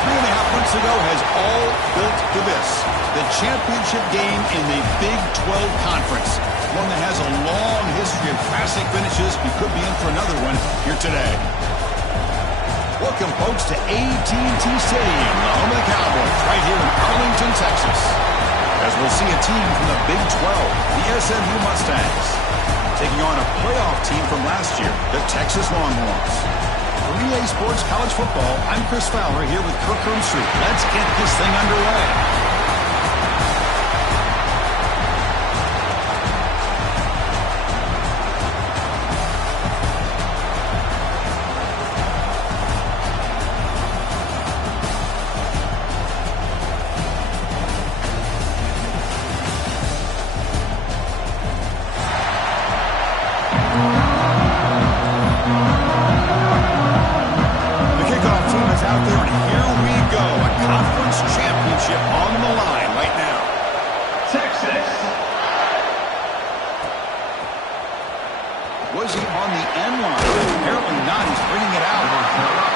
3.5 months ago has all built to this. The championship game in the Big 12 Conference. One that has a long history of classic finishes. We could be in for another one here today. Welcome, folks, to AT&T Stadium, the home of the Cowboys, right here in Arlington, Texas. As we'll see a team from the Big 12, the SMU Mustangs, taking on a playoff team from last year, the Texas Longhorns. For EA Sports College Football, I'm Chris Fowler here with Kirk Herbstreit. Let's get this thing underway. Was he on the end line? Apparently not. He's bringing it out.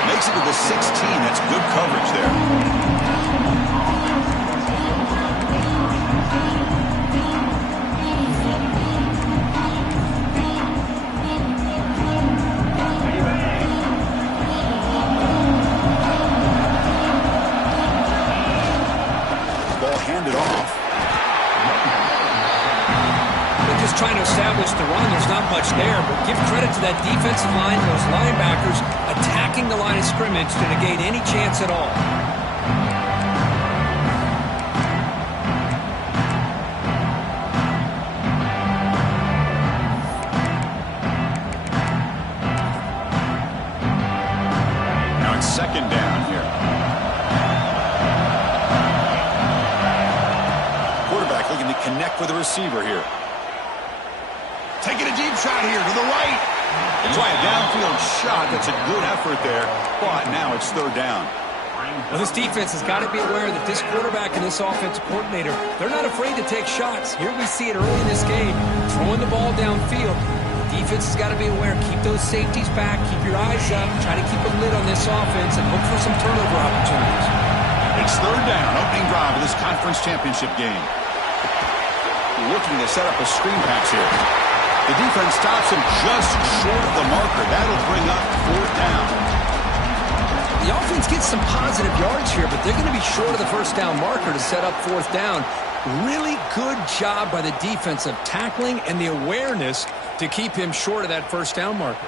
Makes it to the 16. That's good coverage there. Ball handed off. Just trying to establish the run. There's not much there, but give credit to that defensive line, those linebackers attacking the line of scrimmage to negate any chance at all. Now it's second down here. Quarterback looking to connect with the receiver here. Taking a deep shot here to the right. They try a downfield shot. That's a good effort there. But now it's third down. Well, this defense has got to be aware that this quarterback and this offensive coordinator, they're not afraid to take shots. Here we see it early in this game, throwing the ball downfield. The defense has got to be aware. Keep those safeties back. Keep your eyes up. Try to keep a lid on this offense and look for some turnover opportunities. It's third down. Opening drive of this conference championship game. Looking to set up a screen pass here. The defense stops him just short of the marker. That'll bring up fourth down. The offense gets some positive yards here, but they're going to be short of the first down marker to set up fourth down. Really good job by the defense of tackling and the awareness to keep him short of that first down marker.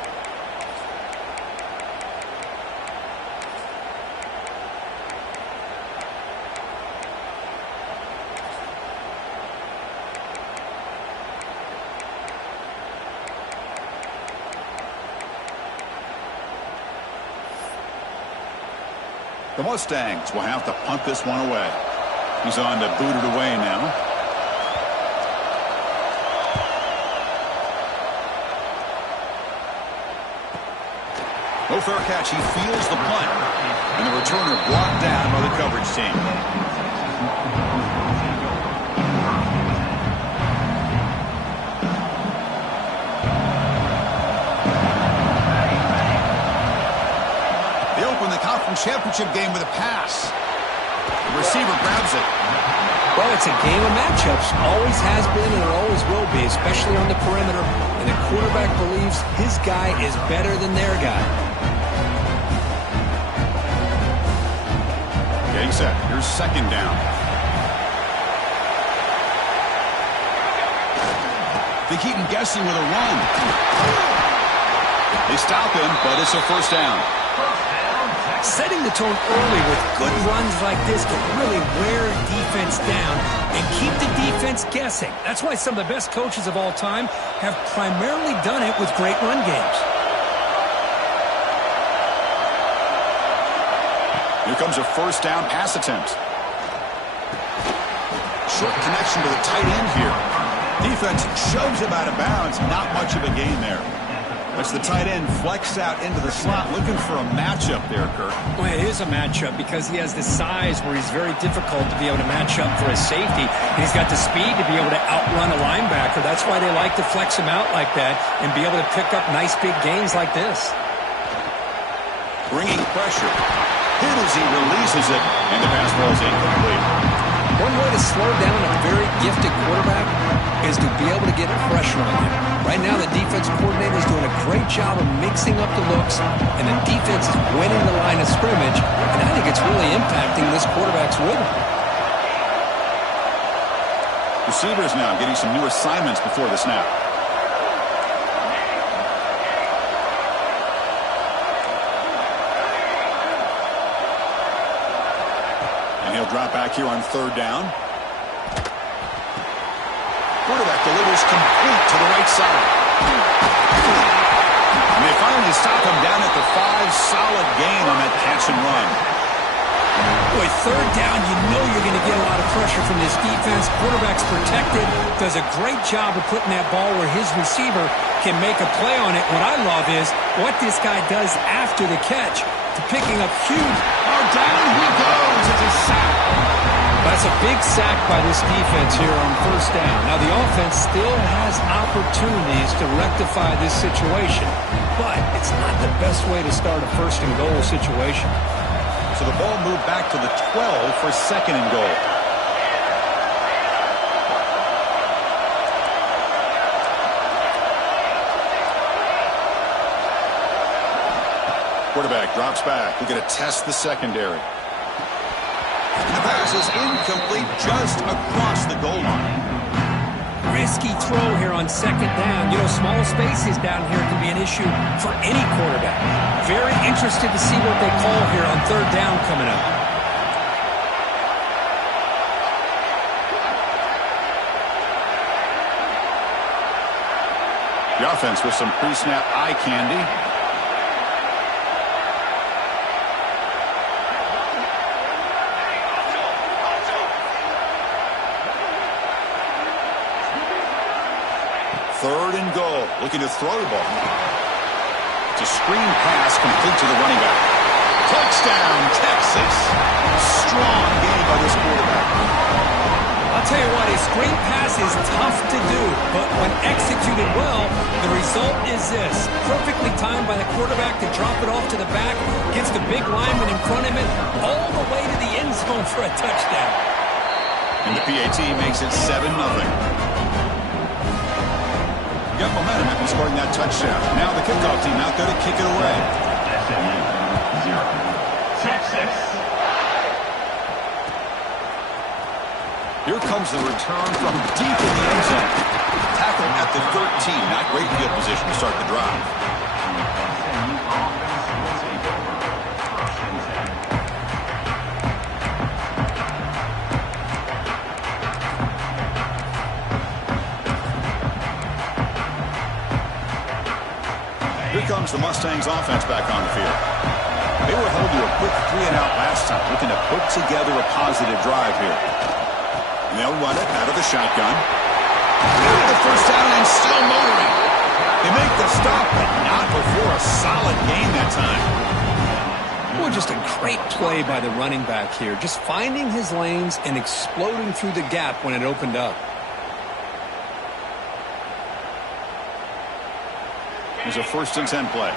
The Mustangs will have to punt this one away. He's on to boot it away now. No fair catch. He feels the punt. And the returner brought down by the coverage team. Championship game with a pass. The receiver grabs it. Well, it's a game of matchups. Always has been and it always will be, especially on the perimeter. And the quarterback believes his guy is better than their guy. Getting set. Here's second down. They keep him guessing with a run. They stop him, but it's a first down. Setting the tone early with good runs like this can really wear defense down and keep the defense guessing. That's why some of the best coaches of all time have primarily done it with great run games. Here comes a first down pass attempt. Short connection to the tight end here. Defense shoves him out of bounds. Not much of a gain there. That's the tight end flexed out into the slot, looking for a matchup there, Kirk. Well, it is a matchup because he has the size where he's very difficult to be able to match up for his safety. And he's got the speed to be able to outrun a linebacker. That's why they like to flex him out like that and be able to pick up nice big gains like this. Bringing pressure. hit as he releases it, and the pass ball is incomplete. One way to slow down a very gifted quarterback is to be able to get pressure on him. Right now, the defense coordinator is doing a great job of mixing up the looks, and the defense is winning the line of scrimmage, and I think it's really impacting this quarterback's rhythm. Receivers now getting some new assignments before the snap. He'll drop back here on third down. Quarterback delivers complete to the right side. And they finally stop him down at the 5. Solid gain on that catch and run. Boy, third down, you know you're going to get a lot of pressure from this defense. Quarterback's protected. Does a great job of putting that ball where his receiver can make a play on it. What I love is what this guy does after the catch to picking up huge. Oh, down he goes. It's a sack. That's a big sack by this defense here on first down. Now, the offense still has opportunities to rectify this situation, but it's not the best way to start a first and goal situation. So the ball moved back to the 12 for second and goal. Quarterback drops back. We're going to test the secondary. The pass is incomplete just across the goal line. Risky throw here on second down. You know, small spaces down here can be an issue for any quarterback. Very interested to see what they call here on third down coming up. The offense with some pre-snap eye candy. Third and goal, looking to throw the ball. It's a screen pass complete to the running back. Touchdown, Texas. Strong game by this quarterback. I'll tell you what, a screen pass is tough to do, but when executed well, the result is this. Perfectly timed by the quarterback to drop it off to the back, gets the big lineman in front of him, all the way to the end zone for a touchdown. And the PAT makes it 7-0. Got momentum after scoring that touchdown. Now the kickoff team out there to kick it away. Texas. Here comes the return from deep in the end zone. Tackle at the 13. Not great field position to start the drive. Here comes the Mustangs offense back on the field. They were held to a quick 3-and-out last time, looking to put together a positive drive here. And they'll run it out of the shotgun. Out of the first down and still motoring. They make the stop, but not before a solid gain that time. Well, just a great play by the running back here. Just finding his lanes and exploding through the gap when it opened up. Here's a 1st and 10 play.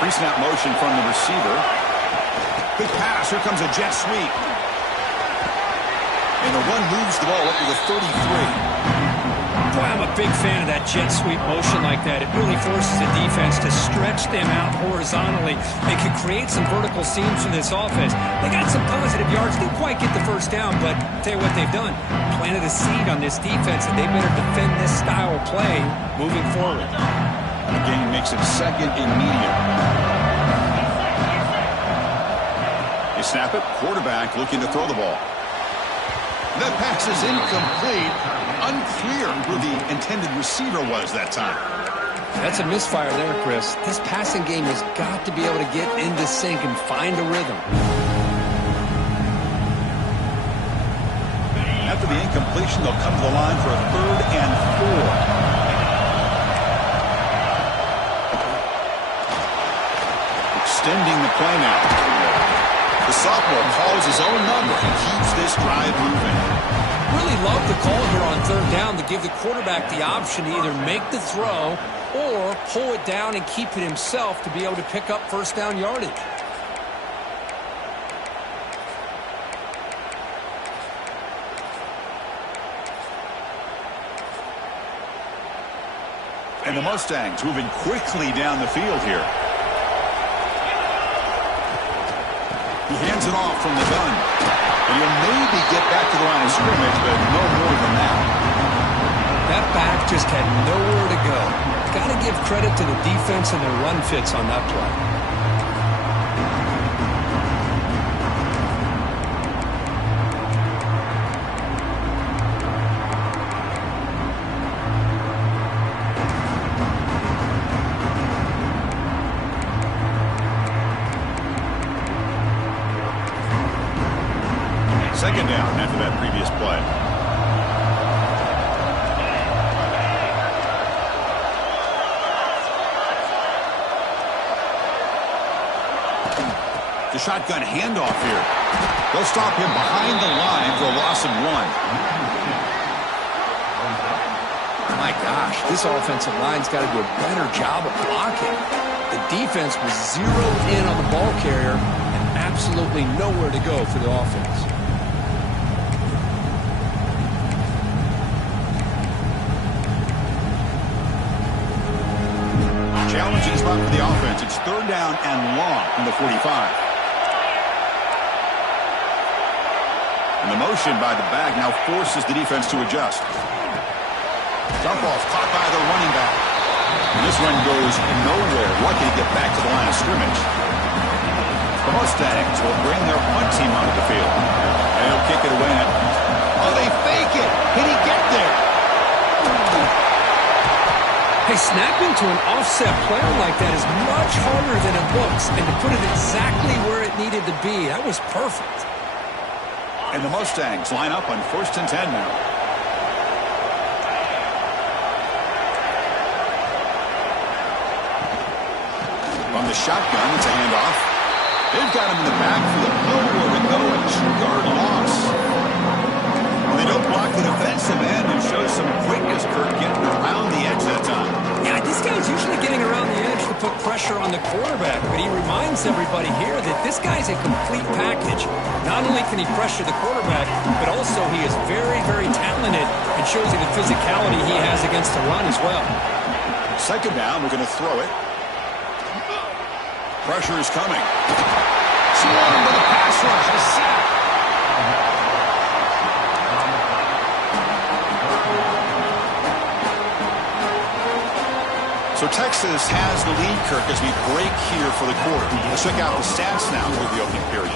Pre-snap motion from the receiver. Big pass. Here comes a jet sweep. And the run moves the ball up to the 33. Boy, I'm a big fan of that jet sweep motion like that. It really forces the defense to stretch them out horizontally. They could create some vertical seams for this offense. They got some positive yards. Didn't quite get the first down, but I'll tell you what they've done. Planted a seed on this defense, and they better defend this style of play moving forward. The game makes it 2nd and medium. They snap it. Quarterback looking to throw the ball. That pass is incomplete. Unclear who the intended receiver was that time. That's a misfire there, Chris. This passing game has got to be able to get into sync and find a rhythm. After the incompletion, they'll come to the line for a 3rd and 4. Extending the play now. The sophomore calls his own number and keeps this drive moving. really love the call here on third down to give the quarterback the option to either make the throw or pull it down and keep it himself to be able to pick up first down yardage. And the Mustangs moving quickly down the field here. He hands it off from the gun. And he'll maybe get back to the line of scrimmage, but no more than that. That back just had nowhere to go. Got to give credit to the defense and their run fits on that play. Second down after that previous play. The shotgun handoff here. They'll stop him behind the line for a loss of 1. My gosh, this offensive line's got to do a better job of blocking. The defense was zeroed in on the ball carrier and absolutely nowhere to go for the offense. Challenging spot for the offense. It's third down and long from the 45. And the motion by the back now forces the defense to adjust. Dump off caught by the running back. And this one goes nowhere. Lucky to get back to the line of scrimmage. The Mustangs will bring their punt team onto the field. And he'll kick it away. Oh, they fake it. Can he get there? Hey, snapping to an offset player like that is much harder than it looks. And to put it exactly where it needed to be, that was perfect. And the Mustangs line up on 1st and 10 now. From the shotgun, it's a handoff. They've got him in the backfield. Nowhere to go. A 2-yard loss. Well, they don't block the defensive end and show some quickness, Kirk, getting around the edge that time. Yeah, this guy's usually getting around the edge to put pressure on the quarterback, but he reminds everybody here that this guy's a complete package. Not only can he pressure the quarterback, but also he is very, very talented and shows you the physicality he has against the run as well. Second down, we're going to throw it. Pressure is coming. Swarmed by the pass rush. A sack. So Texas has the lead, Kirk, as we break here for the quarter. Let's check out the stats now for the opening period.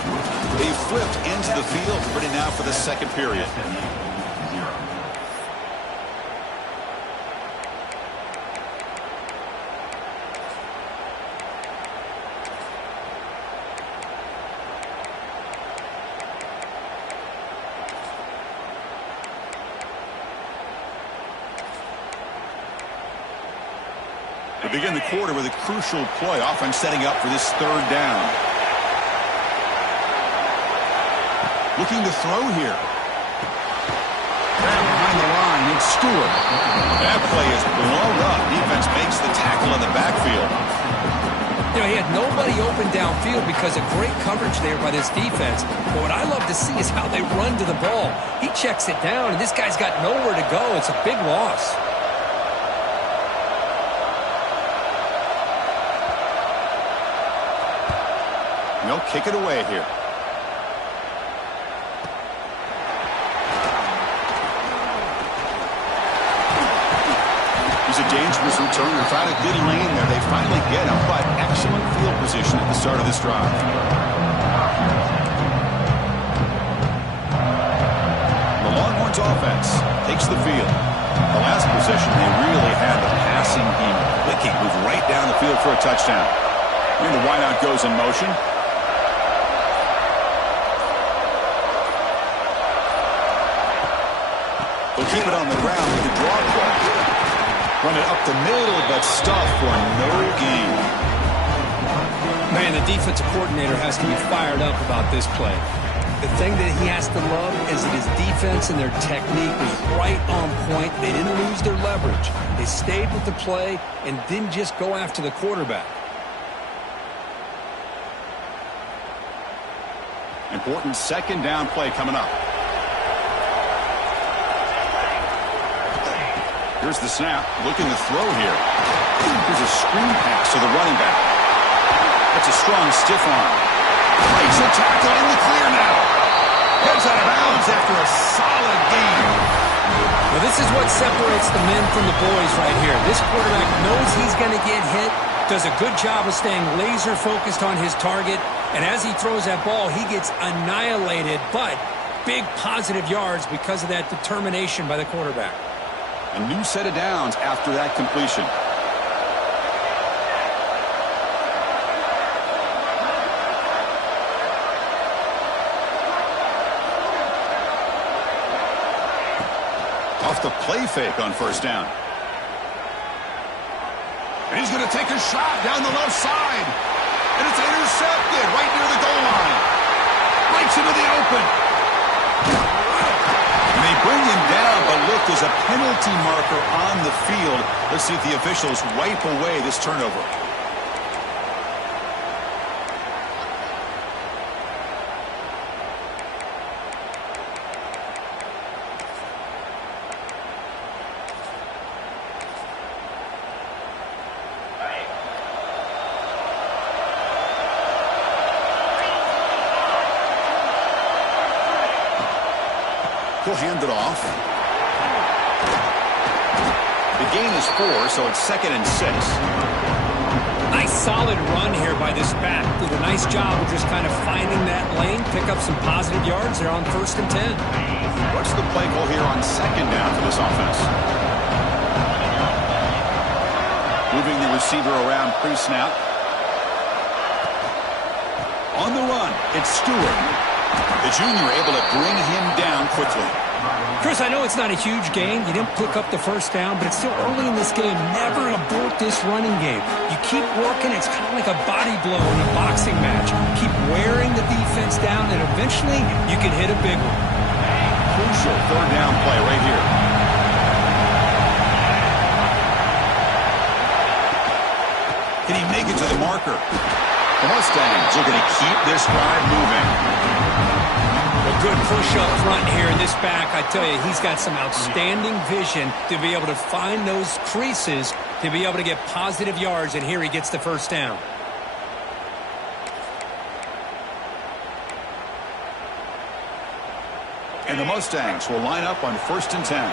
They've flipped into the field, ready now for the second period. We begin the quarter with a crucial play, offense setting up for this third down. Looking to throw here. Down behind the line, it's Stewart. That play is blown up. Defense makes the tackle in the backfield. You know, he had nobody open downfield because of great coverage there by this defense. But what I love to see is how they run to the ball. He checks it down, and this guy's got nowhere to go. It's a big loss. They'll kick it away here. He's a dangerous returner. Trying a good lane there. They finally get him, but excellent field position at the start of this drive. The Longhorns offense takes the field. The last possession, they really had the passing game clicking. Move right down the field for a touchdown. And the wideout goes in motion. They'll keep it on the ground with the draw play. Run it up the middle, but stuff for no gain. Man, the defensive coordinator has to be fired up about this play. The thing that he has to love is that his defense and their technique was right on point. They didn't lose their leverage. They stayed with the play and didn't just go after the quarterback. Important second down play coming up. Here's the snap. Looking to throw here. Here's a screen pass to the running back. That's a strong stiff arm. Breaks a tackle in the clear now. Heads out of bounds after a solid game. Well, this is what separates the men from the boys right here. This quarterback knows he's going to get hit, does a good job of staying laser focused on his target, and as he throws that ball, he gets annihilated, but big positive yards because of that determination by the quarterback. A new set of downs after that completion. Off the play fake on first down. And he's going to take a shot down the left side. And it's intercepted right near the goal line. Breaks into the open. And they bring him down, but look, there's a penalty marker on the field. Let's see if the officials wipe away this turnover. He'll hand it off. The gain is 4, so it's 2nd and 6. Nice solid run here by this back. Did a nice job of just kind of finding that lane, pick up some positive yards. They're on 1st and 10. What's the play call here on 2nd down for this offense? Moving the receiver around pre-snap. On the run, it's Stewart. The junior able to bring him down quickly. Chris, I know it's not a huge gain. You didn't pick up the first down, but it's still early in this game. Never abort this running game. You keep working. It's kind of like a body blow in a boxing match. Keep wearing the defense down, and eventually you can hit a big one. Crucial 3rd down play right here. Can he make it to the marker? The Mustangs are going to keep this drive moving. A good push up front here in this back. I tell you, he's got some outstanding vision to be able to find those creases, to be able to get positive yards, and here he gets the first down. And the Mustangs will line up on 1st and 10.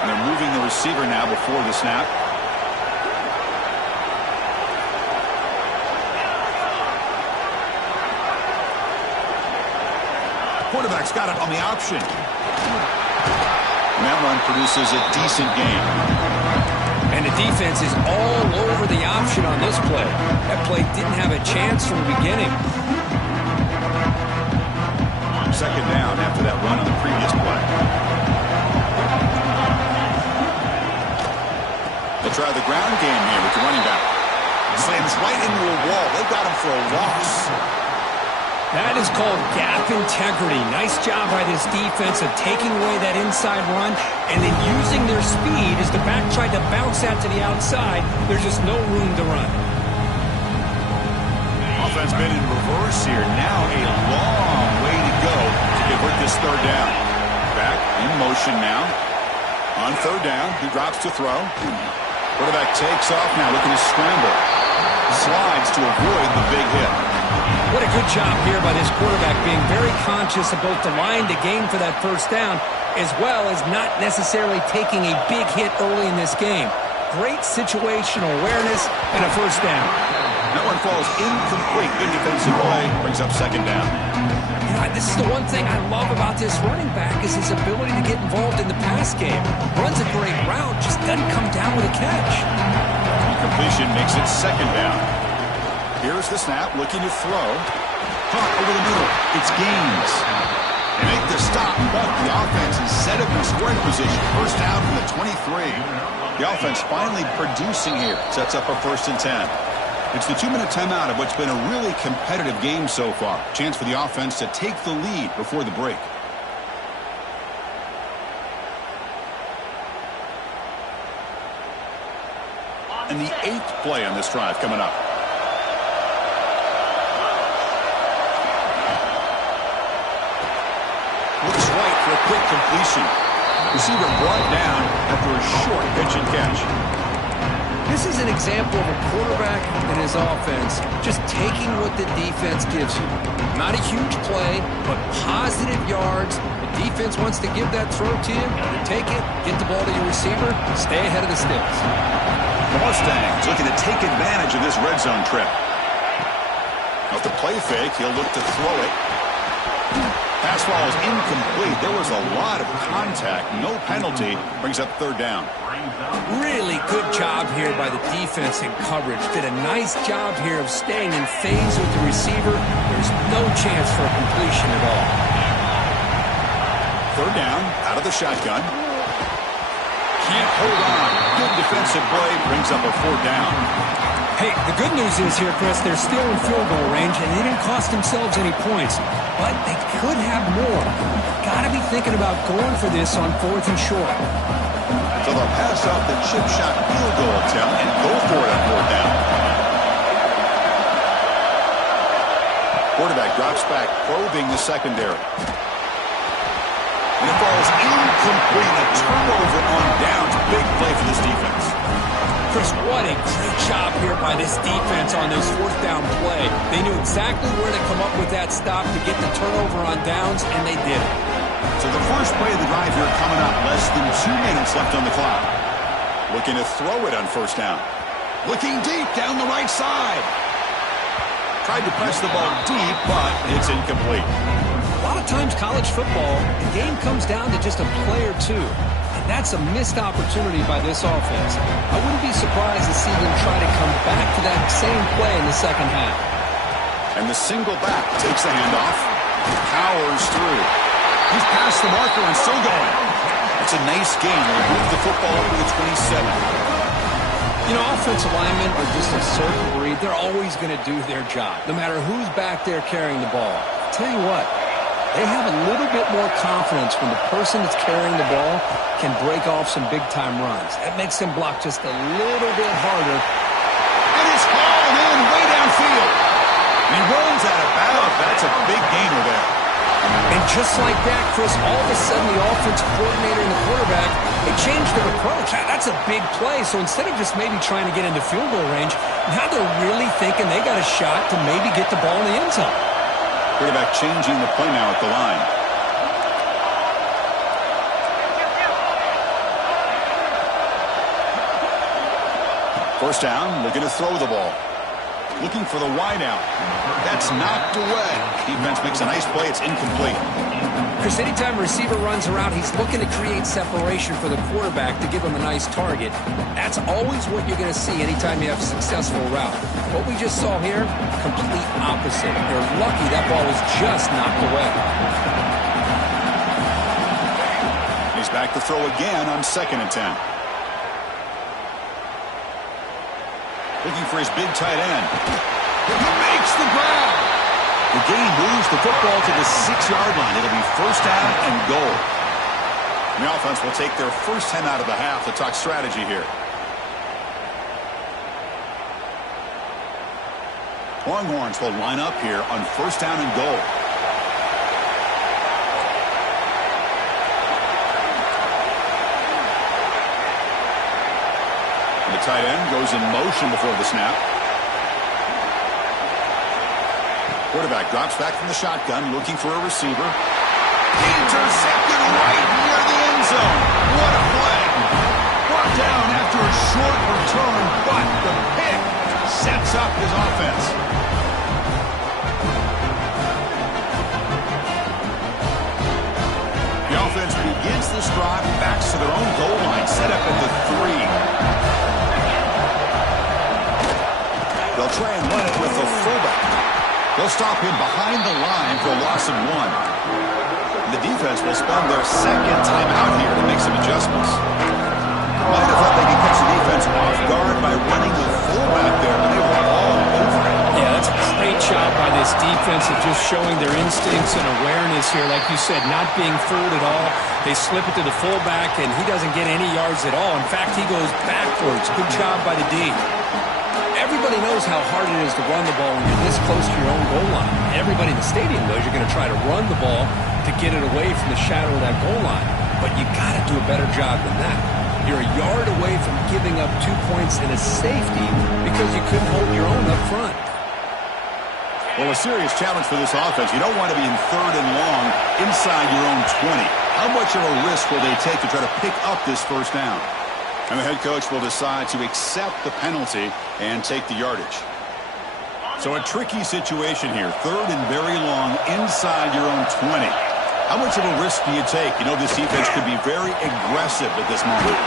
And they're moving the receiver now before the snap. Quarterback's got it on the option. And that run produces a decent gain. And the defense is all over the option on this play. That play didn't have a chance from the beginning. 2nd down after that run on the previous play. They'll try the ground game here with the running back. Slams right into a wall. They got him for a loss. That is called gap integrity. Nice job by this defense of taking away that inside run and then using their speed as the back tried to bounce that to the outside. There's just no room to run. Offense been in reverse here. Now a long way to go to convert this 3rd down. Back in motion now. On 3rd down, he drops to throw. Quarterback takes off now, looking to scramble. Slides to avoid the big hit. What a good job here by this quarterback, being very conscious of both the line to gain for that first down, as well as not necessarily taking a big hit early in this game. Great situational awareness and a first down. That one falls incomplete. Good defensive play. Brings up 2nd down. You know, this is the one thing I love about this running back is his ability to get involved in the pass game. Runs a great route, just doesn't come down with a catch. Completion makes it 2nd down. Here's the snap, looking to throw. Caught over the middle. It's Gaines. They make the stop, but the offense is set up in scoring position. First down from the 23. The offense finally producing here. Sets up a 1st and 10. It's the 2-minute timeout of what's been a really competitive game so far. Chance for the offense to take the lead before the break. And the 8th play on this drive coming up. Looks right for a quick completion. Receiver brought down after a short pitch and catch. This is an example of a quarterback and his offense just taking what the defense gives you. Not a huge play, but positive yards. The defense wants to give that throw to you. You take it, get the ball to your receiver, stay ahead of the sticks. The Mustangs looking to take advantage of this red zone trip. Off the play fake, he'll look to throw it. Pass ball is incomplete. There was a lot of contact. No penalty. Brings up 3rd down. Really good job here by the defense in coverage. Did a nice job here of staying in phase with the receiver. There's no chance for a completion at all. 3rd down, out of the shotgun. Can't hold on. Good defensive play. Brings up a 4th down. Hey, the good news is here, Chris, they're still in field goal range, and they didn't cost themselves any points. But they could have more. Got to be thinking about going for this on 4th and short. So they'll pass off the chip shot field goal attempt and go for it on 4th down. Quarterback drops back, probing the secondary. And it falls incomplete. A turnover on downs. Big play for this defense. Chris, what a great job here by this defense on this 4th down play. They knew exactly where to come up with that stop to get the turnover on downs, and they did it. So the first play of the drive here coming up. Less than 2 minutes left on the clock. Looking to throw it on 1st down. Looking deep down the right side. Tried to press the ball deep, but it's incomplete. A lot of times college football, the game comes down to just a play or two. And that's a missed opportunity by this offense. I wouldn't be surprised to see them try to come back to that same play in the second half. And the single back takes the handoff. Powers through. He's past the marker and still going. It's a nice game. They'll move the football up to the 27. You know, offensive linemen are just a certain breed. They're always going to do their job, no matter who's back there carrying the ball. I'll tell you what, they have a little bit more confidence when the person that's carrying the ball can break off some big-time runs. That makes them block just a little bit harder. And it's hauled in way downfield. And he rolls out of bounds. That's a big gainer there. And just like that, Chris, all of a sudden the offensive coordinator and the quarterback, they changed their approach. That's a big play. So instead of just maybe trying to get into field goal range, now they're really thinking they got a shot to maybe get the ball in the end zone. Quarterback changing the play now at the line. First down, looking to throw the ball. Looking for the wide out. That's knocked away. Defense makes a nice play. It's incomplete. Chris, anytime a receiver runs around, he's looking to create separation for the quarterback to give him a nice target. That's always what you're going to see anytime you have a successful route. What we just saw here, complete opposite. They're lucky that ball was just knocked away. He's back to throw again on 2nd and 10. Looking for his big tight end. He makes the grab. The game moves the football to the 6-yard line. It'll be 1st down and goal. And the offense will take their first 10 out of the half to talk strategy here. Longhorns will line up here on 1st down and goal. The tight end goes in motion before the snap. Quarterback drops back from the shotgun, looking for a receiver. Intercepted right near the end zone. What a play. Brought down after a short return, but the pick sets up his offense. The offense begins this drive, backs to their own goal line, set up at the 3. They'll try and run it with the fullback. They'll stop him behind the line for a loss of 1. And the defense will spend their 2nd time out here to make some adjustments. Might have thought they could catch the defense off guard by running the fullback there, but they were all defense is just showing their instincts and awareness here. Like you said, not being fooled at all. They slip it to the fullback, and he doesn't get any yards at all. In fact, he goes backwards. Good job by the D. Everybody knows how hard it is to run the ball when you're this close to your own goal line. Everybody in the stadium knows you're going to try to run the ball to get it away from the shadow of that goal line. But you got to do a better job than that. You're a yard away from giving up 2 points and a safety because you couldn't hold your own up front. Well, a serious challenge for this offense. You don't want to be in 3rd and long inside your own 20. How much of a risk will they take to try to pick up this first down? And the head coach will decide to accept the penalty and take the yardage. So a tricky situation here. 3rd and very long inside your own 20. How much of a risk do you take? You know, this defense could be very aggressive at this moment.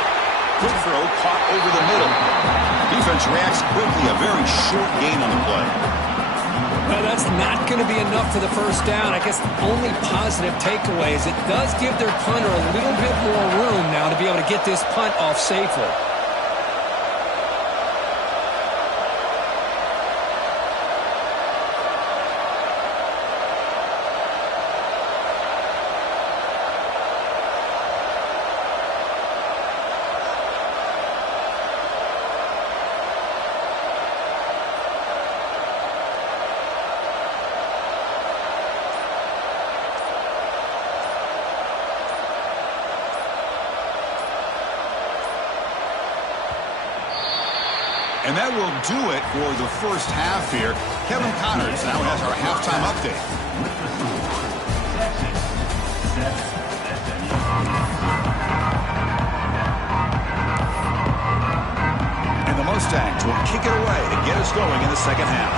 Quick throw caught over the middle. Defense reacts quickly. A very short gain on the play. Well, that's not going to be enough for the first down. I guess the only positive takeaway is it does give their punter a little bit more room now to be able to get this punt off safely. And that will do it for the first half here. Kevin Connors now has our halftime update. And the Mustangs will kick it away to get us going in the second half.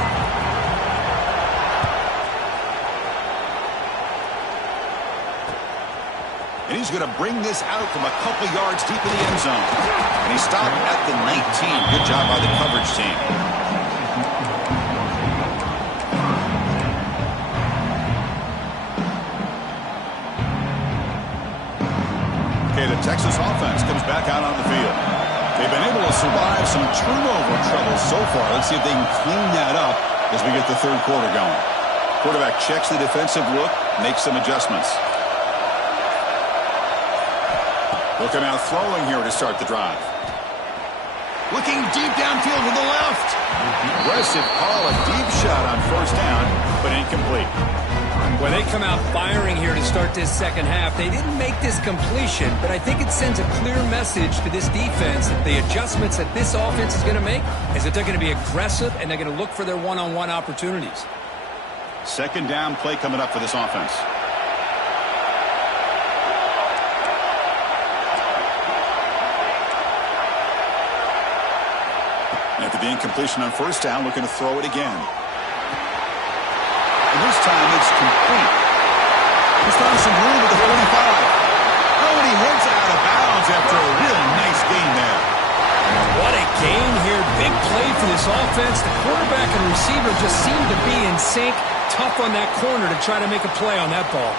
And he's going to bring this out from a couple yards deep in the end zone. And he stopped at the 19. Good job by the coverage team. Okay, the Texas offense comes back out on the field. They've been able to survive some turnover trouble so far. Let's see if they can clean that up as we get the third quarter going. Quarterback checks the defensive look, makes some adjustments. They'll come out throwing here to start the drive. Looking deep downfield to the left. Aggressive call, a deep shot on first down, but incomplete. When they come out firing here to start this second half, they didn't make this completion, but I think it sends a clear message to this defense that the adjustments that this offense is going to make is that they're going to be aggressive and they're going to look for their one-on-one opportunities. Second down play coming up for this offense. After the incompletion on first down, looking to throw it again. And this time it's complete. He's found some room at the 45. Oh, and he heads out of bounds after a really nice gain there. What a gain here. Big play for this offense. The quarterback and receiver just seem to be in sync. Tough on that corner to try to make a play on that ball.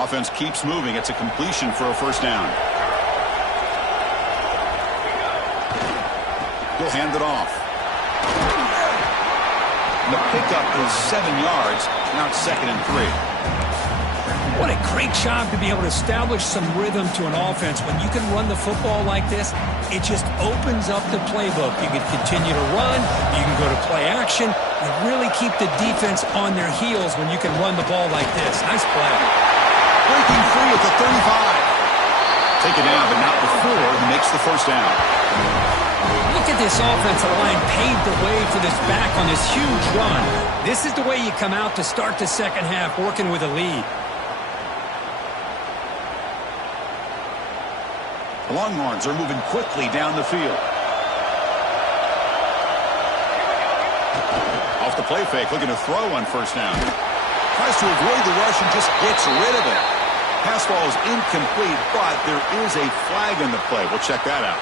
Offense keeps moving. It's a completion for a first down. He'll hand it off. The pickup is 7 yards. Now it's 2nd and 3. What a great job to be able to establish some rhythm to an offense. When you can run the football like this, it just opens up the playbook. You can continue to run. You can go to play action. You really keep the defense on their heels when you can run the ball like this. Nice play. Breaking free at the 35. Taken down, but not before he makes the first down. Look at this offensive line paved the way for this back on this huge run. This is the way you come out to start the second half, working with a lead. The Longhorns are moving quickly down the field. Off the play fake, looking to throw on first down. Tries to avoid the rush and just gets rid of it. Pass ball is incomplete, but there is a flag in the play. We'll check that out.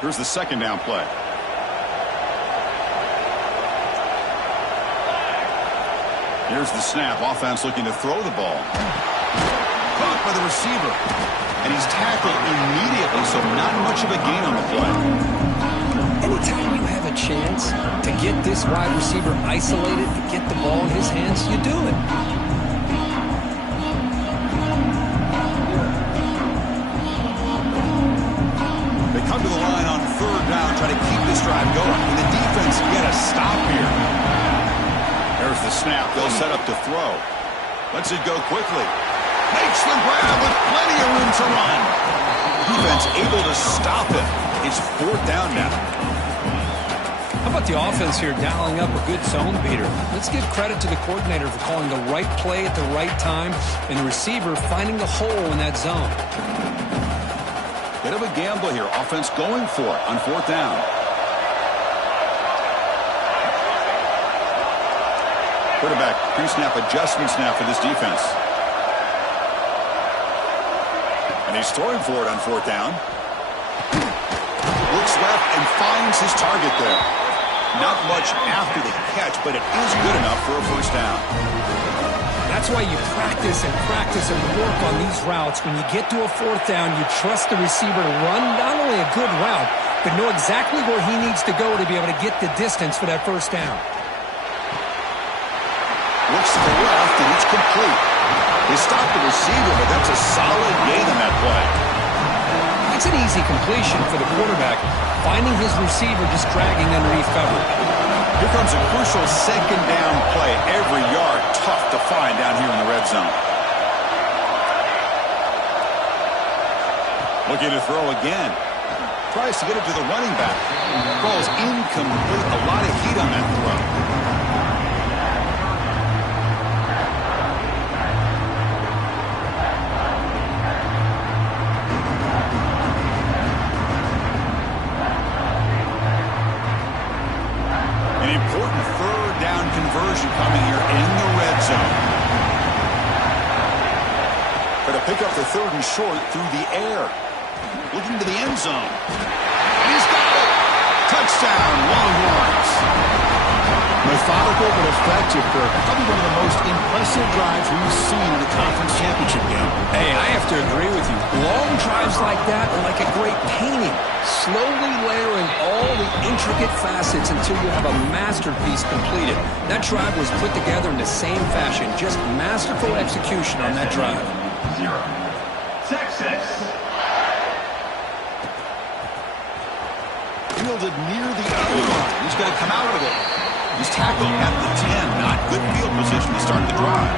Here's the second down play. Here's the snap. Offense looking to throw the ball. Caught by the receiver. And he's tackled immediately, so not much of a gain on the play. Anytime you have a chance to get this wide receiver isolated, to get the ball in his hands, you do it. They come to the line on third down, try to keep this drive going. And the defense get a stop here. There's the snap. They'll set up to throw. Lets it go quickly. Makes the grab with plenty of room to run. Defense able to stop it. It's fourth down now. How about the offense here dialing up a good zone beater? Let's give credit to the coordinator for calling the right play at the right time and the receiver finding the hole in that zone. Bit of a gamble here. Offense going for it on fourth down. Quarterback pre-snap adjustment snap for this defense. And he's throwing for it on fourth down. Looks left and finds his target there. Not much after the catch, but it is good enough for a first down. That's why you practice and work on these routes. When you get to a fourth down, you trust the receiver to run not only a good route, but know exactly where he needs to go to be able to get the distance for that first down. Looks to the left, and it's complete. They stopped the receiver, but that's a solid gain on that play. It's an easy completion for the quarterback, finding his receiver just dragging underneath coverage. Here comes a crucial second down play. Every yard tough to find down here in the red zone. Looking to throw again. Tries to get it to the running back. Ball's incomplete. A lot of heat on that throw. An important third down conversion coming here in the red zone. Going to pick up the third and short through the air. Looking to the end zone. And he's got it. Touchdown, Longhorns. Methodical but effective, Kirk. Probably one of the most impressive drives we've seen in the conference championship game. Hey, I have to agree with you. Long drives like that are like a great painting. Slowly layering all the intricate facets until you have a masterpiece completed. That drive was put together in the same fashion. Just masterful execution on that drive. 0. Texas. Fielded near the other line. He's going to come out of it. He's tackled at the 10. Not good field position to start the drive.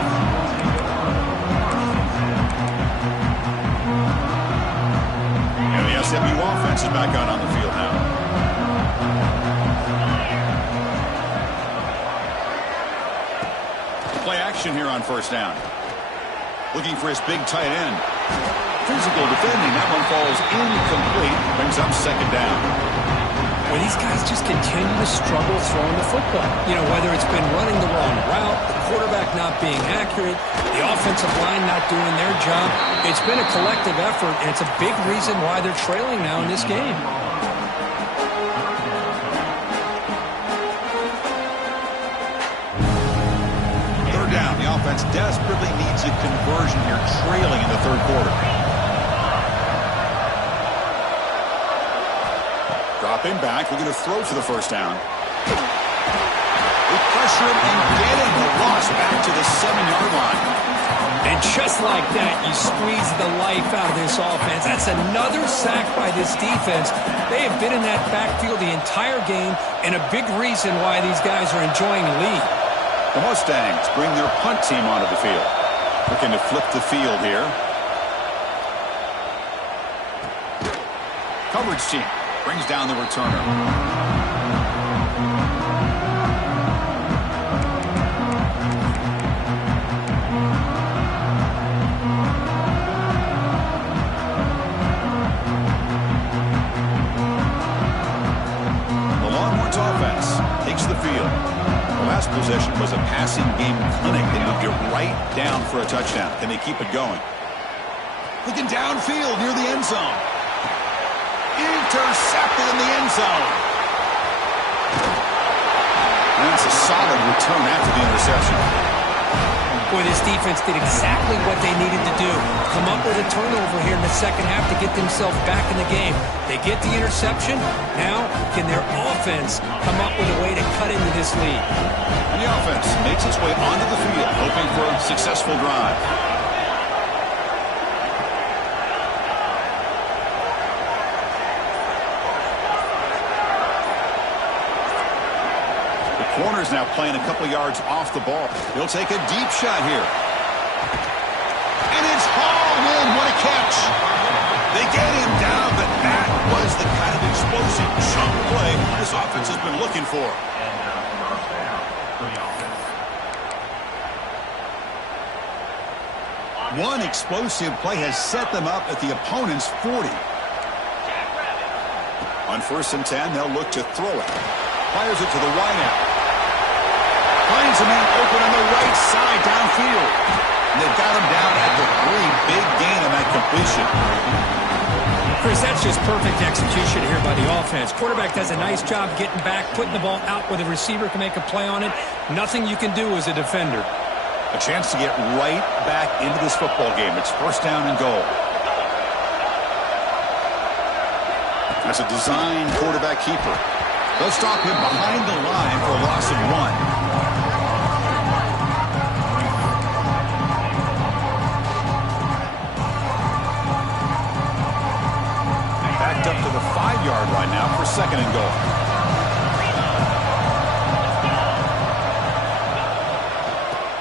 And the SMU offense is back out on the field now. Play action here on first down. Looking for his big tight end. Physical defending. That one falls incomplete. Brings up second down. Well, these guys just continue to struggle throwing the football. You know, whether it's been running the wrong route, the quarterback not being accurate, the offensive line not doing their job. It's been a collective effort, and it's a big reason why they're trailing now in this game. Third down. The offense desperately needs a conversion here, trailing in the third quarter. Dropping back, looking to throw for the first down. They pressure him and get him. The loss back to the 7-yard line. And just like that, you squeeze the life out of this offense. That's another sack by this defense. They have been in that backfield the entire game, and a big reason why these guys are enjoying the lead. The Mustangs bring their punt team onto the field. Looking to flip the field here. Coverage team brings down the returner. The Longhorns offense takes the field. The last possession was a passing game clinic. They moved it right down for a touchdown. Can they keep it going? Looking downfield near the end zone. Intercepted in the end zone. And that's a solid return after the interception. Boy, this defense did exactly what they needed to do. Come up with a turnover here in the second half to get themselves back in the game. They get the interception. Now, can their offense come up with a way to cut into this lead? And the offense makes its way onto the field, hoping for a successful drive. Corner's now playing a couple yards off the ball. He'll take a deep shot here. And it's hauled in. What a catch. They get him down, but that was the kind of explosive chunk play this offense has been looking for. One explosive play has set them up at the opponent's 40. On 1st and 10, they'll look to throw it. Fires it to the wideout. Finds a man open on the right side downfield. And they've got him down at the 3. Big gain on that completion. Chris, that's just perfect execution here by the offense. Quarterback does a nice job getting back, putting the ball out where the receiver can make a play on it. Nothing you can do as a defender. A chance to get right back into this football game. It's 1st down and goal. That's a design quarterback keeper. They'll stop him behind the line for a loss of 1. Backed up to the 5-yard line now for 2nd and goal.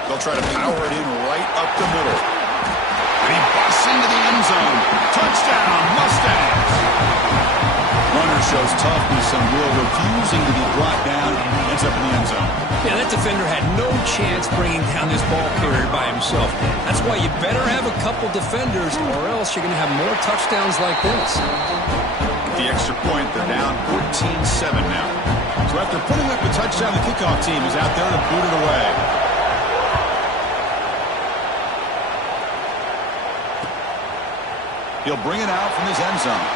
They'll try to power it in right up the middle. And he busts into the end zone. Touchdown, Mustangs! Runner shows toughness and will, refusing to be brought down. Ends up in the end zone. Yeah, that defender had no chance bringing down this ball carrier by himself. That's why you better have a couple defenders, or else you're going to have more touchdowns like this. The extra point, they're down 14-7 now. So after putting up a touchdown, the kickoff team is out there to boot it away. He'll bring it out from his end zone.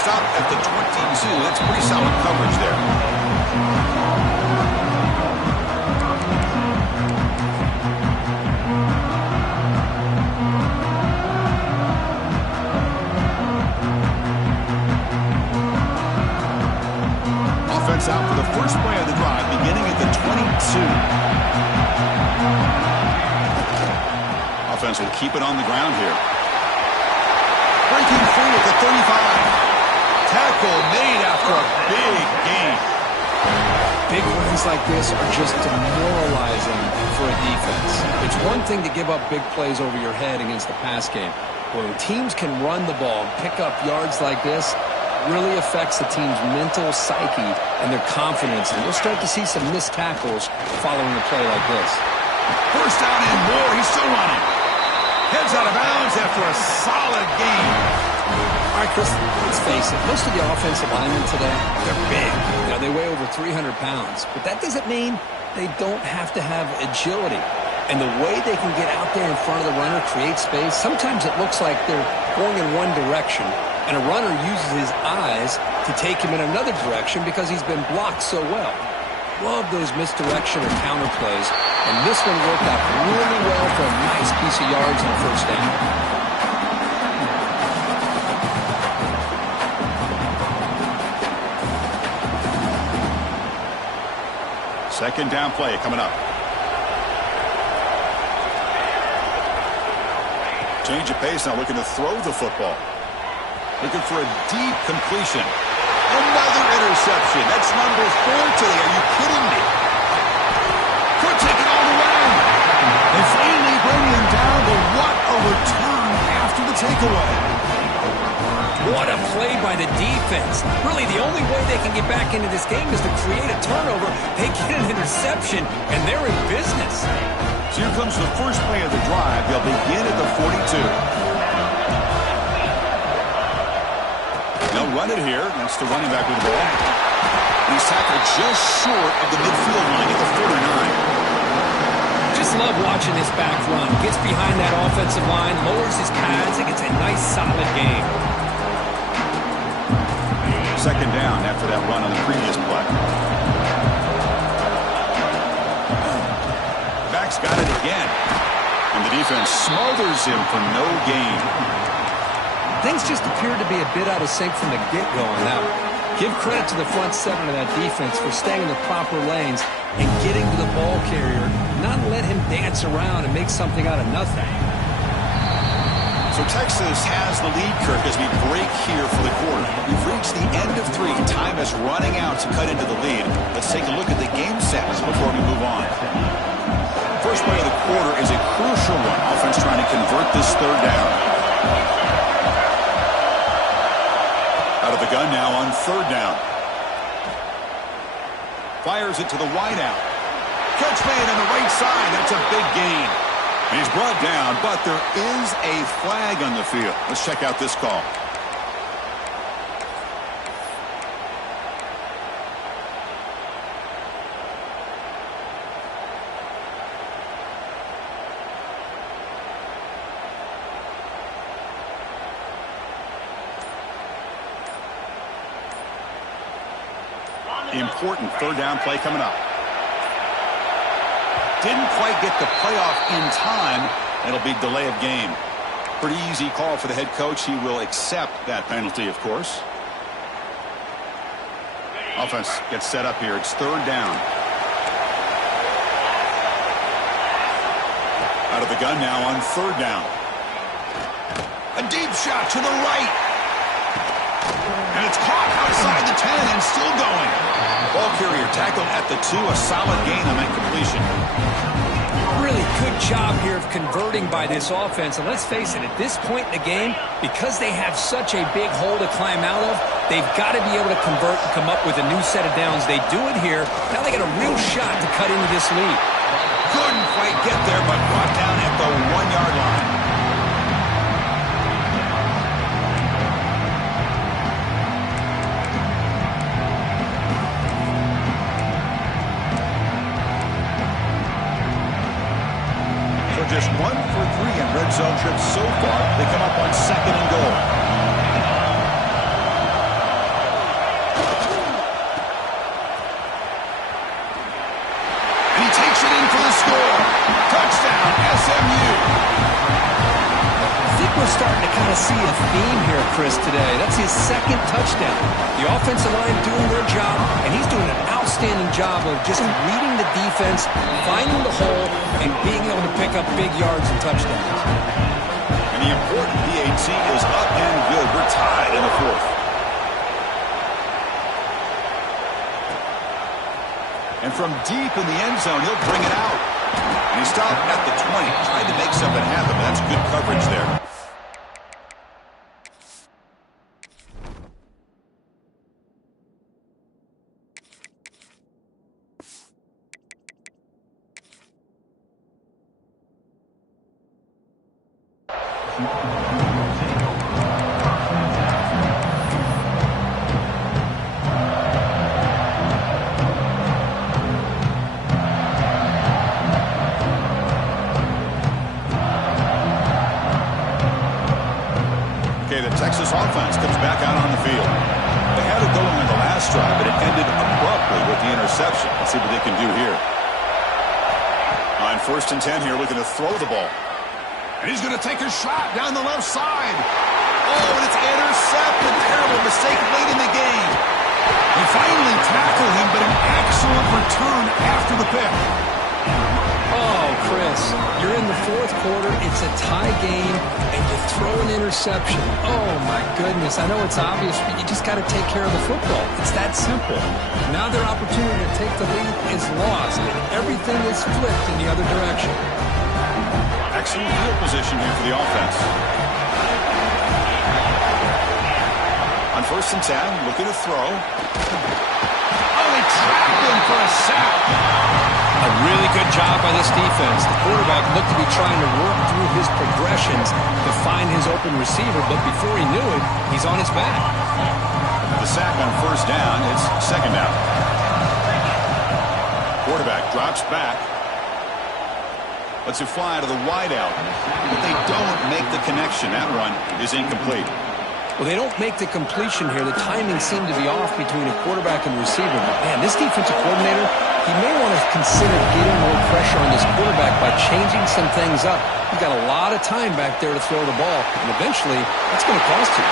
Stop at the 22. That's pretty solid coverage there. Offense out for the first play of the drive, beginning at the 22. Offense will keep it on the ground here. Breaking free at the 35. Tackle made after a big gain. Big runs like this are just demoralizing for a defense. It's one thing to give up big plays over your head against the pass game. When teams can run the ball, pick up yards like this, really affects the team's mental psyche and their confidence. And you'll start to see some missed tackles following a play like this. 1st down and more. He's still running. Heads out of bounds after a solid gain. All right, Chris, let's face it. Most of the offensive linemen today, they're big. You know, they weigh over 300 pounds. But that doesn't mean they don't have to have agility. And the way they can get out there in front of the runner, create space, sometimes it looks like they're going in one direction, and a runner uses his eyes to take him in another direction because he's been blocked so well. Love those misdirection or counter plays, and this one worked out really well for a nice piece of yards on 1st down. 2nd down play coming up. Change of pace now, looking to throw the football. Looking for a deep completion. Another interception. That's number 4 today. Are you kidding me? Could take it all the way. They finally bring him down, but what a return after the takeaway. What a play by the defense. Really, the only way they can get back into this game is to create a turnover. They get an interception, and they're in business. So here comes the first play of the drive. They'll begin at the 42. They'll run it here. That's the running back with the ball. He's tackled just short of the midfield line at the 49. Just love watching this back run. Gets behind that offensive line, lowers his pads, and gets a nice, solid gain. 2nd down after that run on the previous play. Backs got it again. And the defense smothers him for no gain. Things just appeared to be a bit out of sync from the get-go on that one. Give credit to the front seven of that defense for staying in the proper lanes and getting to the ball carrier, not let him dance around and make something out of nothing. So Texas has the lead, Kirk, as we break here for the quarter. We've reached the end of 3. Time is running out to cut into the lead. Let's take a look at the game stats before we move on. First play of the quarter is a crucial one. Offense trying to convert this third down. Out of the gun now on third down. Fires it to the wideout. Catch made on the right side. That's a big gain. And he's brought down, but there is a flag on the field. Let's check out this call. Important third down play coming up. Didn't quite get the playoff in time. It'll be delay of game. Pretty easy call for the head coach. He will accept that penalty, of course. Offense gets set up here. It's third down. Out of the gun now on third down. A deep shot to the right. And it's caught outside the 10 and still going. Ball carrier tackled at the 2. A solid gain on that completion. Really good job here of converting by this offense. And let's face it, at this point in the game, because they have such a big hole to climb out of, they've got to be able to convert and come up with a new set of downs. They do it here. Now they got a real shot to cut into this lead. Couldn't quite get there, but brought down at the 1-yard line. Just 1 for 3 in red zone trips so far. They come up on second and goal. And he takes it in for the score. Touchdown, SMU. I think we're starting to kind of see a theme here, Chris, today. That's his second touchdown. The offensive line doing their job, and he's doing an outstanding job of just reading the defense, finding the hole, and being able to pick up big yards and touchdowns. And the important PAT is up and good. We're tied in the 4th. And from deep in the end zone, he'll bring it out. And he stopped at the 20, trying to make something happen, but that's good coverage there. Texas offense comes back out on the field. They had it going on the last drive, but it ended abruptly with the interception. Let's see what they can do here. On 1st and 10 here, looking to throw the ball. And he's going to take a shot down the left side. Oh, and it's intercepted. Terrible mistake late in the game. They finally tackle him, but an excellent return after the pick. Oh, Chris, you're in the 4th quarter. It's a tie game, and you throw an interception. Oh, my goodness. I know it's obvious, but you just got to take care of the football. It's that simple. Now their opportunity to take the lead is lost, and everything is flipped in the other direction. Excellent field position here for the offense. On 1st and 10, looking to throw. Oh, they trapped him for a sack. A really good job by this defense. The quarterback looked to be trying to work through his progressions to find his open receiver, but before he knew it, he's on his back. The sack on 1st down, it's 2nd down. Quarterback drops back. Lets it fly to the wideout. But they don't make the connection. That run is incomplete. Well, they don't make the completion here. The timing seemed to be off between a quarterback and receiver. But, man, this defensive coordinator, he may want to consider getting more pressure on this quarterback by changing some things up. He's got a lot of time back there to throw the ball, and eventually that's going to cost him.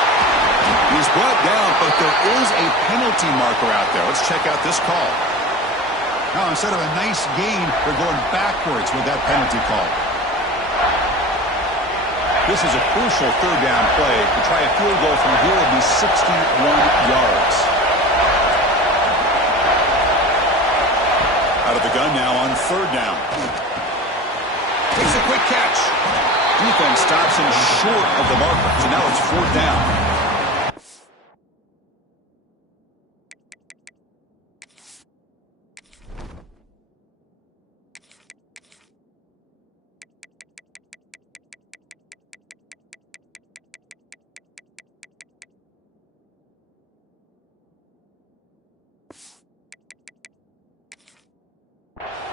He's brought down, but there is a penalty marker out there. Let's check out this call. Now, instead of a nice gain, they're going backwards with that penalty call. This is a crucial third down play. To try a field goal from here would be 61 yards. Out of the gun now on third down. Takes a quick catch. Defense stops him short of the marker. So now it's fourth down.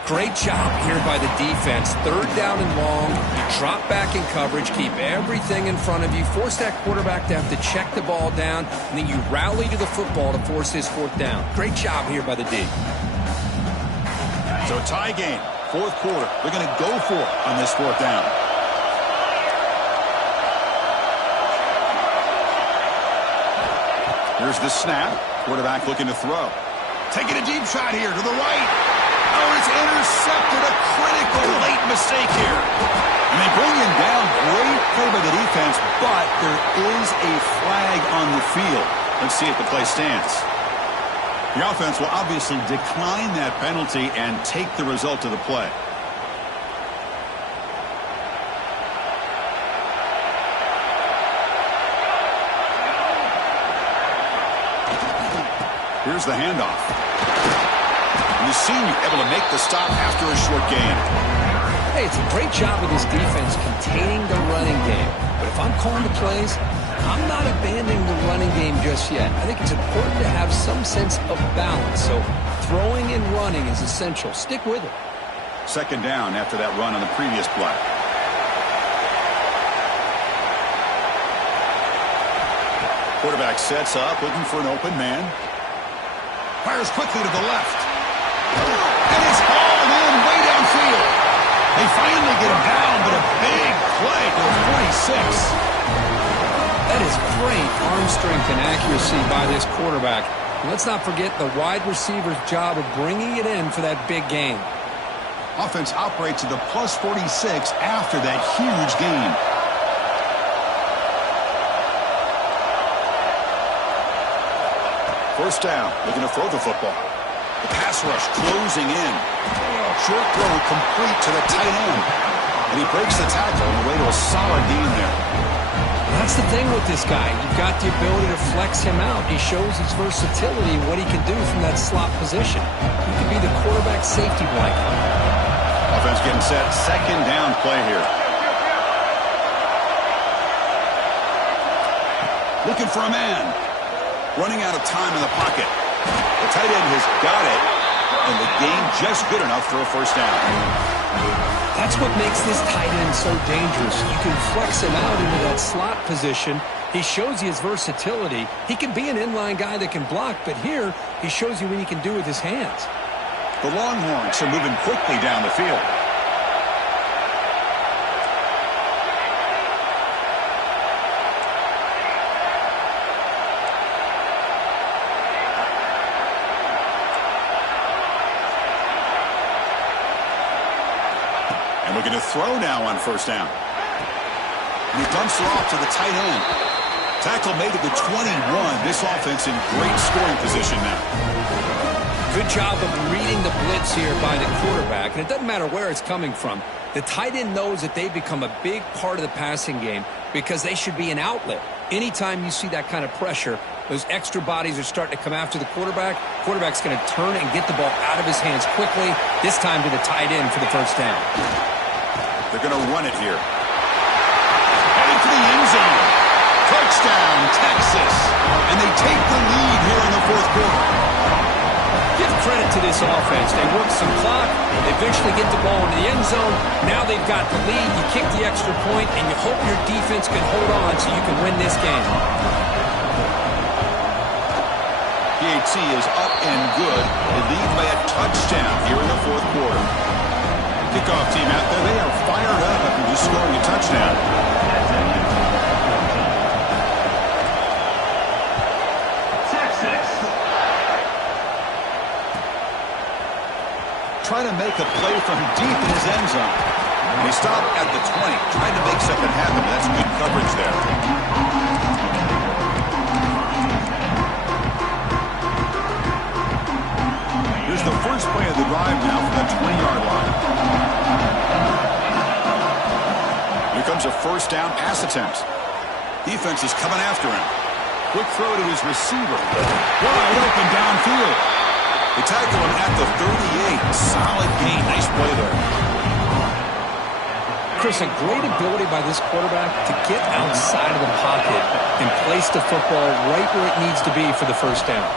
Great job here by the defense. Third down and long. You drop back in coverage, keep everything in front of you, force that quarterback to have to check the ball down, and then you rally to the football to force this fourth down. Great job here by the D. So tie game, fourth quarter. They're going to go for it on this fourth down. Here's the snap. Quarterback looking to throw. Taking a deep shot here to the right. Oh, it's intercepted. A critical late mistake here. And they bring him down. Great play by the defense, but there is a flag on the field. Let's see if the play stands. The offense will obviously decline that penalty and take the result of the play. Here's the handoff. The senior able to make the stop after a short gain. Hey, it's a great job of this defense containing the running game. But if I'm calling the plays, I'm not abandoning the running game just yet. I think it's important to have some sense of balance. So throwing and running is essential. Stick with it. Second down after that run on the previous play. Quarterback sets up, looking for an open man. Fires quickly to the left. And it's hauled in way downfield. They finally get him down, but a big play to the 46. That is great arm strength and accuracy by this quarterback. And let's not forget the wide receiver's job of bringing it in for that big gain. Offense operates to the plus 46 after that huge gain. First down, looking to throw the football. The pass rush closing in. Short throw complete to the tight end. And he breaks the tackle on the way to a solid gain there. That's the thing with this guy. You've got the ability to flex him out. He shows his versatility and what he can do from that slot position. He could be the quarterback safety blanket. Offense getting set. Second down play here. Looking for a man. Running out of time in the pocket. The tight end has got it, and the gain just good enough for a first down. That's what makes this tight end so dangerous. You can flex him out into that slot position. He shows you his versatility. He can be an inline guy that can block, but here he shows you what he can do with his hands. The Longhorns are moving quickly down the field. And we're going to throw now on first down. And he dumps it off to the tight end. Tackle made at the 21. This offense in great scoring position now. Good job of reading the blitz here by the quarterback. And it doesn't matter where it's coming from. The tight end knows that they've become a big part of the passing game because they should be an outlet. Anytime you see that kind of pressure, those extra bodies are starting to come after the quarterback. Quarterback's going to turn and get the ball out of his hands quickly, this time to the tight end for the first down. They're going to run it here. Heading for the end zone. Touchdown, Texas. And they take the lead here in the fourth quarter. Give credit to this offense. They work some clock. They eventually get the ball into the end zone. Now they've got the lead. You kick the extra point, and you hope your defense can hold on so you can win this game. PAT is up and good. They lead by a touchdown here in the fourth quarter. Kickoff team out there, they are fired up after just scoring a touchdown. Trying to make a play from deep in his end zone. They stop at the 20, trying to make something happen. That's good coverage there. Here's the first play of the drive now from the 20-yard line. Here comes a first down pass attempt. Defense is coming after him. Quick throw to his receiver. Wide open downfield. They tackle him at the 38. Solid gain. Nice play there. Chris, a great ability by this quarterback to get outside of the pocket and place the football right where it needs to be for the first down.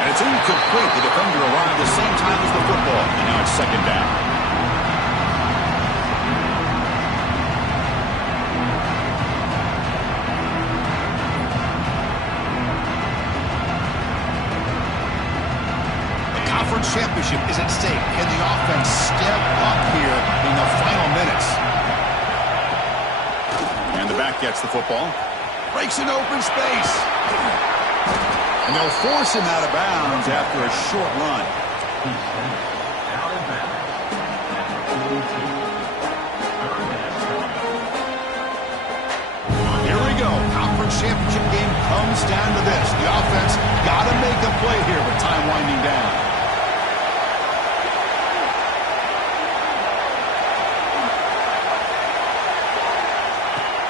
And it's incomplete. The defender arrived the same time as the football. And now it's second down. Championship is at stake. Can the offense step up here in the final minutes? And the back gets the football. Breaks an open space. And they'll force him out of bounds after a short run. Here we go. Conference championship game comes down to this. The offense got to make a play here with time winding down.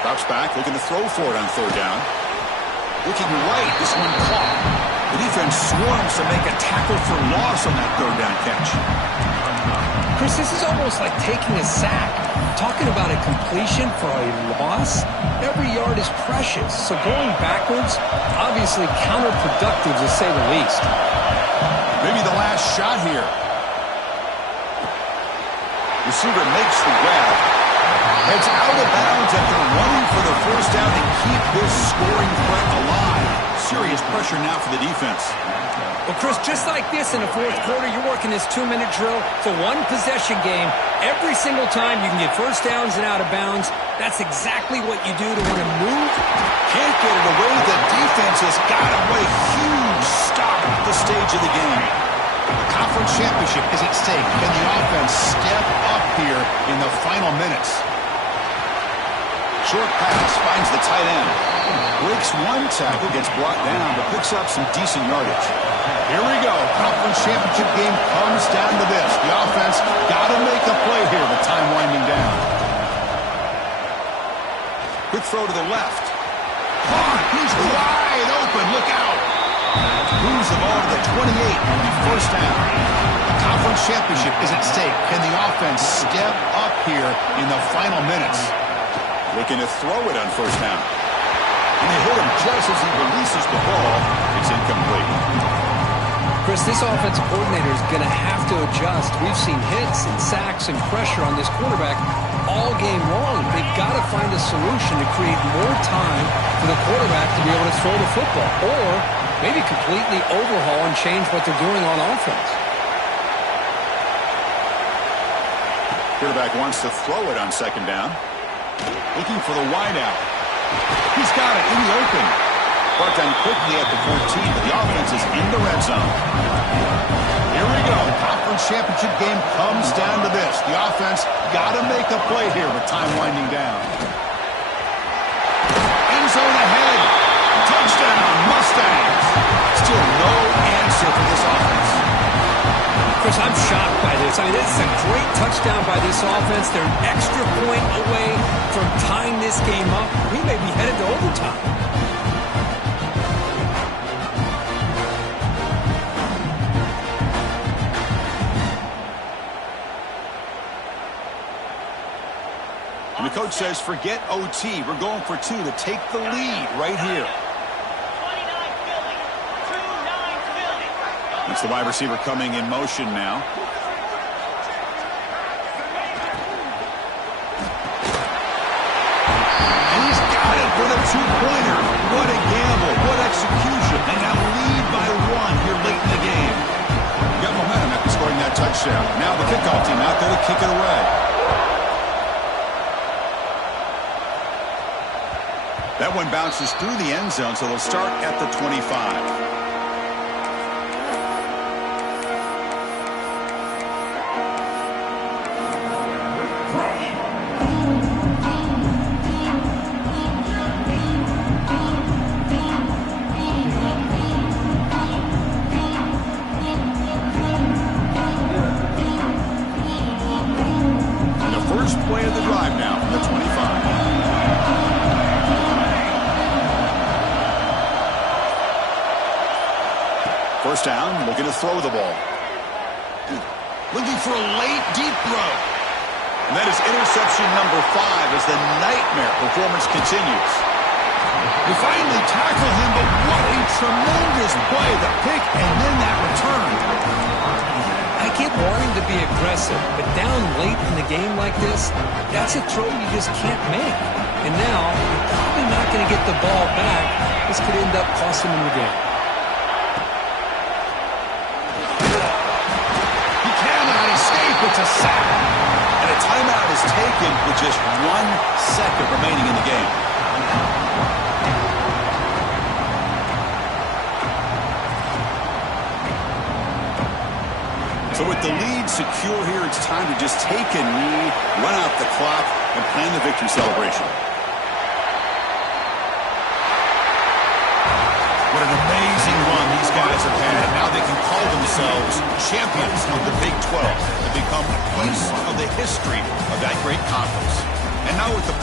Drops back, looking to throw for it on third down. Looking right, this one caught. The defense swarms to make a tackle for loss on that third down catch. Chris, this is almost like taking a sack. Talking about a completion for a loss, every yard is precious. So going backwards, obviously counterproductive to say the least. Maybe the last shot here. Receiver makes the grab. Heads out of bounds after running for the first down to keep this scoring threat alive. Serious pressure now for the defense. Well, Chris, just like this in the fourth quarter, you're working this 2-minute drill. It's a one-possession game. Every single time you can get first downs and out of bounds. That's exactly what you do to want to move. Can't get it away. The defense has got to put a huge stop at this stage of the game. The conference championship is at stake. Can the offense step up here in the final minutes? Short pass finds the tight end. Breaks one tackle, gets brought down, but picks up some decent yardage. Here we go. Conference championship game comes down to this. The offense got to make a play here with time winding down. Quick throw to the left. He's wide open. Look out. Moves the ball to the 28 on first down. The conference championship is at stake. Can the offense step up here in the final minutes? Looking to throw it on first down. And they hit him just as he releases the ball. It's incomplete. Chris, this offensive coordinator is going to have to adjust. We've seen hits and sacks and pressure on this quarterback all game long. They've got to find a solution to create more time for the quarterback to be able to throw the football. Or maybe completely overhaul and change what they're doing on offense. Quarterback wants to throw it on second down. Looking for the wideout. He's got it in the open. Brought down quickly at the 14, but the offense is in the red zone. Here we go. Conference championship game comes down to this. The offense got to make a play here with time winding down. End zone ahead. Touchdown, Mustangs. Still no answer for this offense. Chris, I'm shocked by this. I mean, this is a great touchdown by this offense. They're an extra point away from tying this game up. We may be headed to overtime. And the coach says, forget OT. We're going for two to take the lead right here. It's the wide receiver coming in motion now. And he's got it for the two-pointer. What a gamble. What execution. there. Now the kickoff team out there to kick it away. That one bounces through the end zone, so they'll start at the 25. Play of the drive now from the 25. First down, looking to throw the ball. Looking for a late, deep throw. And that is interception number 5 as the nightmare performance continues. They finally tackle him, but what a tremendous play. The pick and then that return. I get wanting to be aggressive, but down late in the game like this, that's a throw you just can't make. And now, you're probably not going to get the ball back. This could end up costing him the game. He cannot escape. It's a sack. And a timeout is taken with just 1 second remaining in the game. So with the lead secure here, it's time to just take a knee, run out the clock, and plan the victory celebration. What an amazing run these guys have had. Now they can call themselves champions of the Big 12 and become a piece of the history of that great conference. And now with the